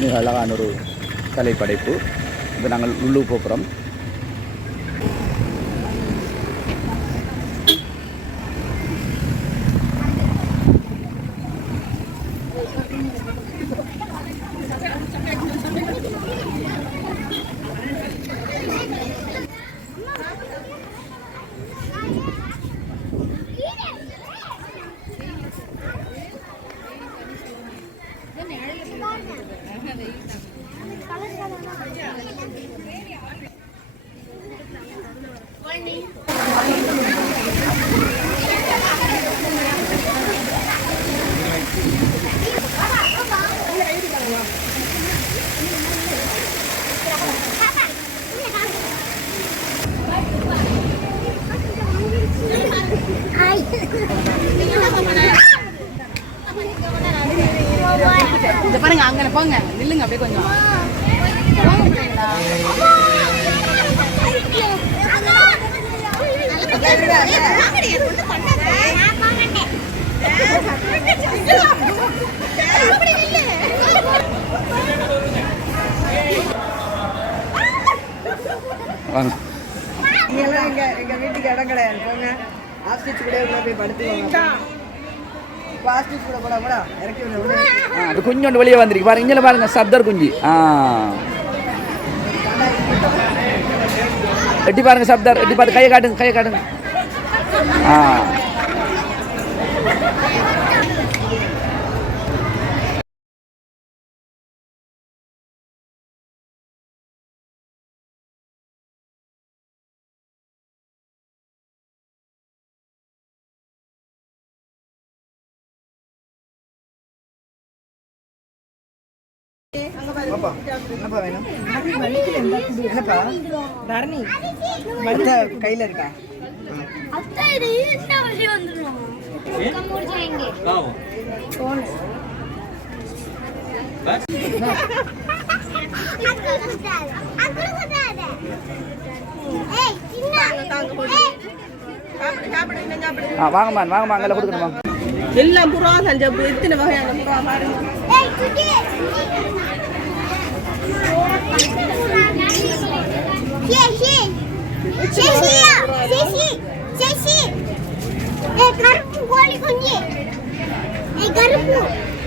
மிக அழகான ஒரு கலைப்படைப்பு. இப்போ நாங்கள் உள்ளூர் போகிறோம். இந்த பாருங்க, அங்கே போங்க, நில்லுங்க அப்படியே கொஞ்சம். எங்க வீட்டுக்கு இடம் கிடையாது. போங்க ஆஸ்டிச் கூட போய் படுத்துவாங்க. ஆஸ்டிச் கூட போட கூட இறக்கி விட. அது குஞ்சோண்டு வெளியே வந்துருக்கு பாருங்க. இங்கே பாருங்க சப்தர் குஞ்சு. எட்டி பாருங்க சப்தர். எட்டி பார்த்து கையை காட்டுங்க, கையை காட்டுங்க. என்னப்பா வேணும்? என்னப்பா தரணி கையில இருக்கா? வாங்கம்மா, வாங்கம்மா, அங்கே கொடுக்கணுமா? எல்லாம் புறா தஞ்சப்பு இத்தனை வகையான புறா பாருங்க.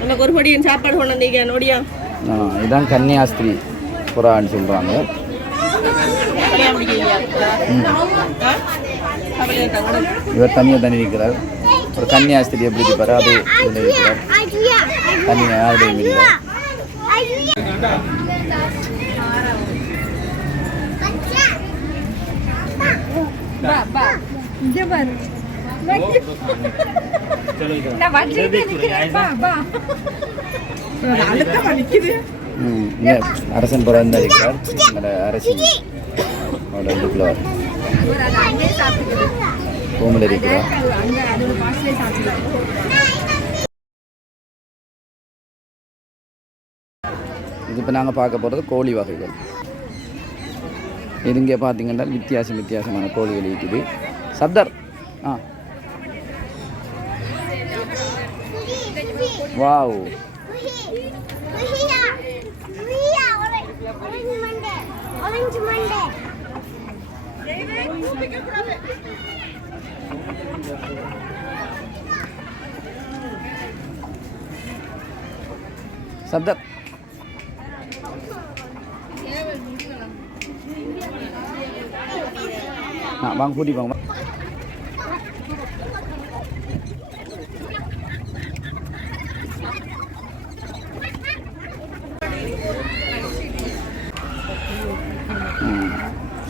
உனக்கு ஒரு படியின் சாப்பாடு கொண்டு வந்தீங்க நோடியா? இதான் கன்னியாஸ்திரி புறான்னு சொல்கிறாங்க. இவர் தனியாக தண்ணி இருக்கிறார். ஒரு கன்னியாஸ்திரி எப்படி இருப்பார் அது இருக்கிறார். தண்ணி யாருடைய இருக்கிறார். அரசன் புறம் இருக்கிறார். அரசி ரூமில் இருக்கிறார். இது இப்போ நாங்கள் பார்க்க போகிறது கோழி வகைகள். இது இங்கே பார்த்தீங்கன்னா வித்தியாசமான கோழிகள் இருக்குது. சப்தர் வாவ். சப்தர் வாங்க, கூட்டி வாங்க.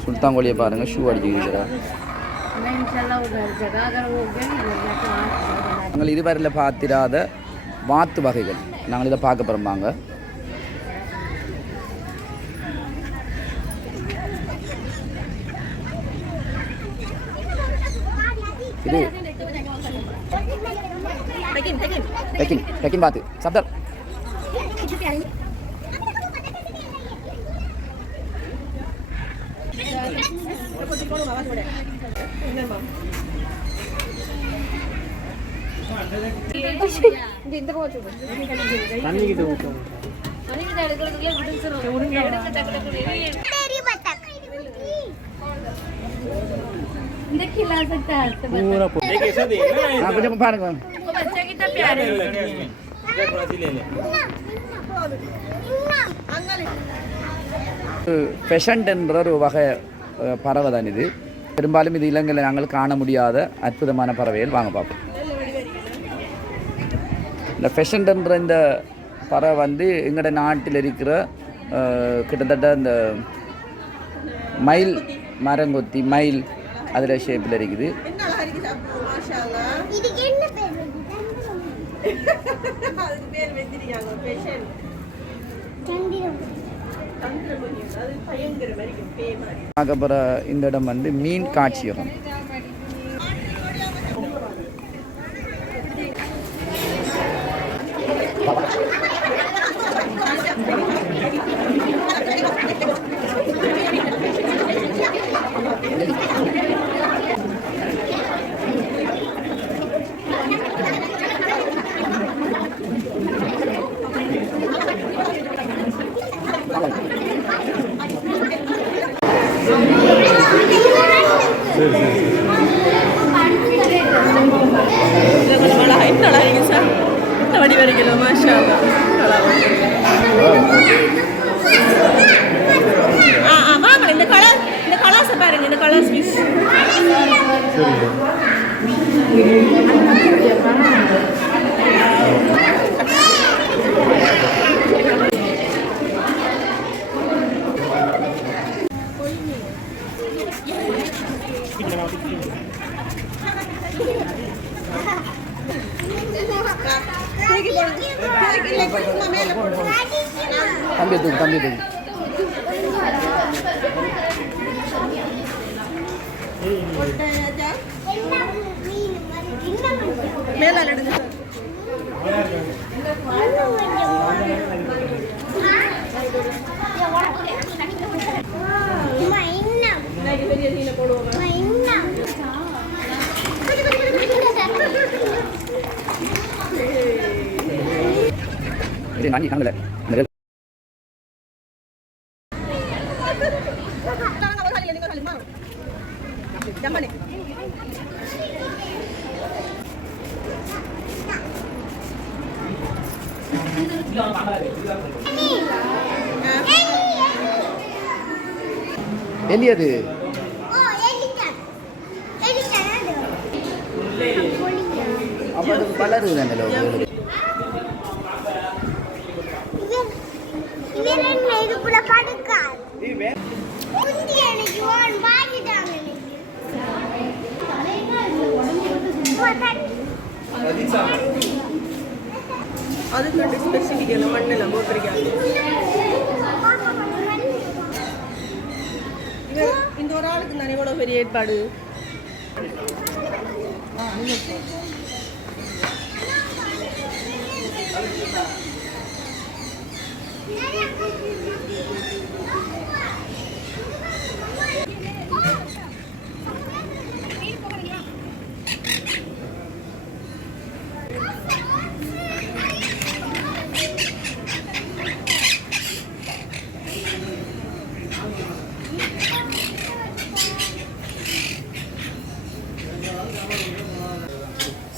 சுல்தான் கோழியை பாருங்கள், ஷூ அடிச்சுக்கிறா. நாங்கள் இதுவரையில் பார்த்திராத வாத்து வகைகள் நாங்கள் இதை பார்க்க போகிறோம்பாங்க. இது பெக்கின் வாத்து. சப்தர் கொஞ்சம் பாருங்க பெஷண்ட் என்ற ஒரு வகை பறவை தான் இது. பெரும்பாலும் இது இலங்கையில் நாங்கள் காண முடியாத அற்புதமான பறவைகள். வாங்க பார்ப்போம். இந்த பெஷண்ட் என்ற இந்த பறவை வந்து எங்களோட நாட்டில் இருக்கிற கிட்டத்தட்ட இந்த மயில், மரங்கொத்தி மயில் அதில் ஷேப்பில் இருக்குது. அப்புறம் இந்த இடம் வந்து மீன் காட்சியகம். தம்பி நான் காணல. எலியது அப்ப அது வளருது தானே. அதுக்கு ஸ்பெசிஃபிக் மண்ணில் போட்டிருக்காங்க. இந்த ஒரு ஆளுக்கு நான் எவ்வளோ பெரிய ஏற்பாடு.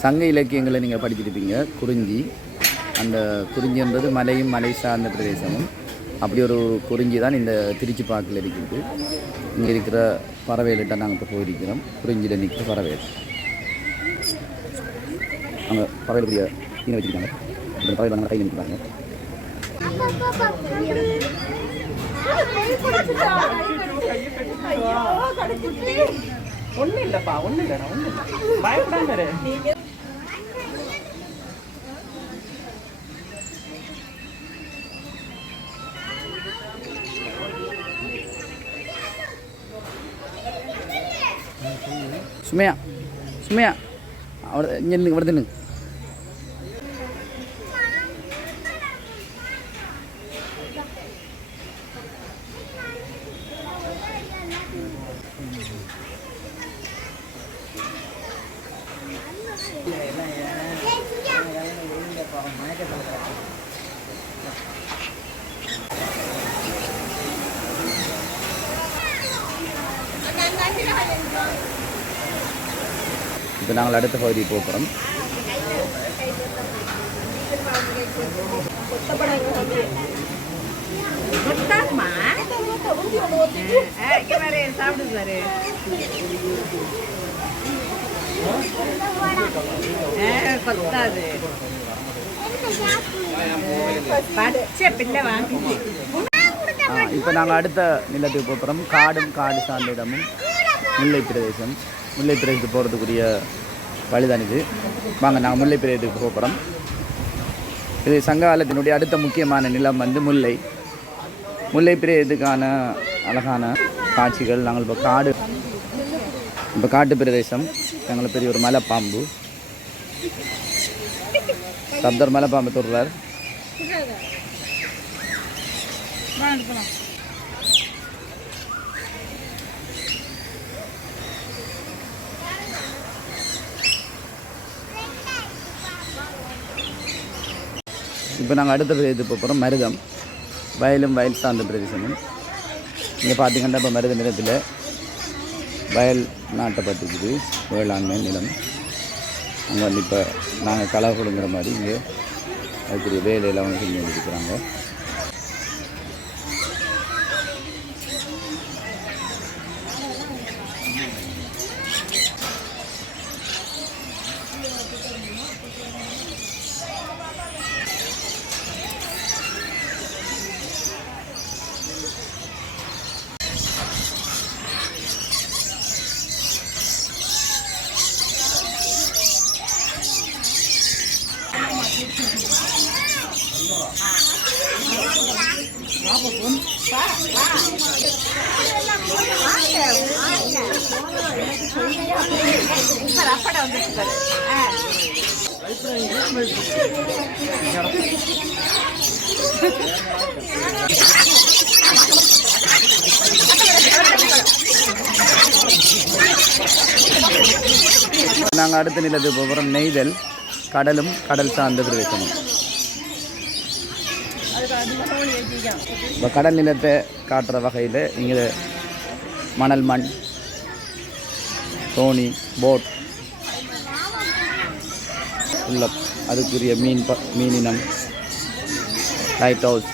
சங்க இலக்கியங்களை நீங்கள் படிச்சிருப்பீங்க. குறிஞ்சி, அந்த குறிஞ்சின்றது மலையும் மலை சார்ந்த பிரதேசமும். அப்படி ஒரு குறிஞ்சி தான் இந்த திருச்சிப்பாக்கில் இருக்கிறது. இங்கே இருக்கிற பறவைகள்கிட்ட நாங்கள் இப்போ போயிருக்கிறோம். குறிஞ்சியில் நிற்கிற பறவைகள் அங்கே பறவைகளுடைய மீனை வச்சுருக்காங்க. இந்த பறவைகள் நாங்கள் கையில் நிற்கிறாங்க. ஒன்றும் இல்லைப்பா, ஒன்றும் இல்லைடா, ஒன்றும் இல்லை, பயப்படாம. சுமையா சுமையா അവിടെ ഇവിടെ തന്നെ இப்போ நாங்கள் அடுத்த பகுதிக்கு போகிறோம். இப்போ நாங்கள் அடுத்த நிலத்துக்கு போகிறோம். காடும் காடு சார்ந்த இடமும் முல்லை பிரதேசம். முல்லை பிரதேசத்துக்கு போகிறதுக்குரிய வழிதான் இது. வாங்க நாங்கள் முல்லை பிரதேசத்துக்கு போகிறோம். இது சங்ககாலத்தினுடைய அடுத்த முக்கியமான நிலம் வந்து முல்லை. முல்லை பிரதேசத்துக்கான அழகான காட்சிகள். நாங்கள் இப்போ காட்டு பிரதேசம். எங்களை பெரிய ஒரு மலைப்பாம்பு சப்தர் மலைப்பாம்பு தொடுறார். இப்போ நாங்கள் அடுத்த பிரதேசத்துக்கு போகிறோம். மருதம். வயலும் வயல் சார்ந்த பிரதேசமும். இங்கே பார்த்தீங்கன்னா இப்போ மருத நிலத்தில் வயல் நாட்டப்பட்டிருக்குது. வேளாண்மை நிலம். அங்கே வந்து இப்போ நாங்கள் களை கொடுங்கிற மாதிரி இங்கே அதுக்குரிய வேலையெல்லாம் வந்து செஞ்சு வந்துருக்குறாங்க. நாங்கள் அடுத்த நிலத்துக்கு போகிறோம். நெய்தல். கடலும் கடல் சார்ந்த பிரதேசமும். இப்போ கடல் நிலத்தை காட்டுற வகையில் இங்கே மணல், மண், தோணி, போட் உள்ள அதுக்குரிய மீனினம், லைட் ஹவுஸ்.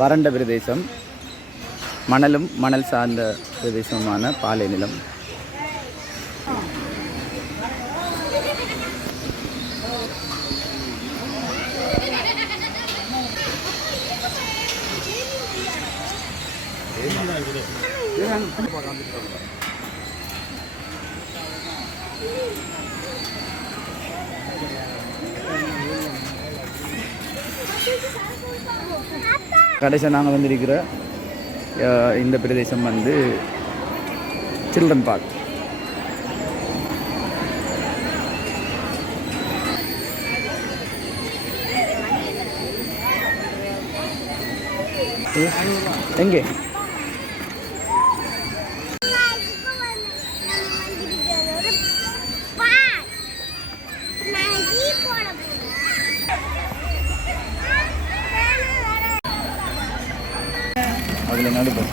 வறண்ட பிரதேசம். மணலும் மணல் சார்ந்த பிரதேசமான பாலை நிலம். கடைசியாக நாங்கள் வந்திருக்கிற இந்த பிரதேசம் வந்து சில்ட்ரன் பார்க். எங்கே அதில் நடுப்போம்.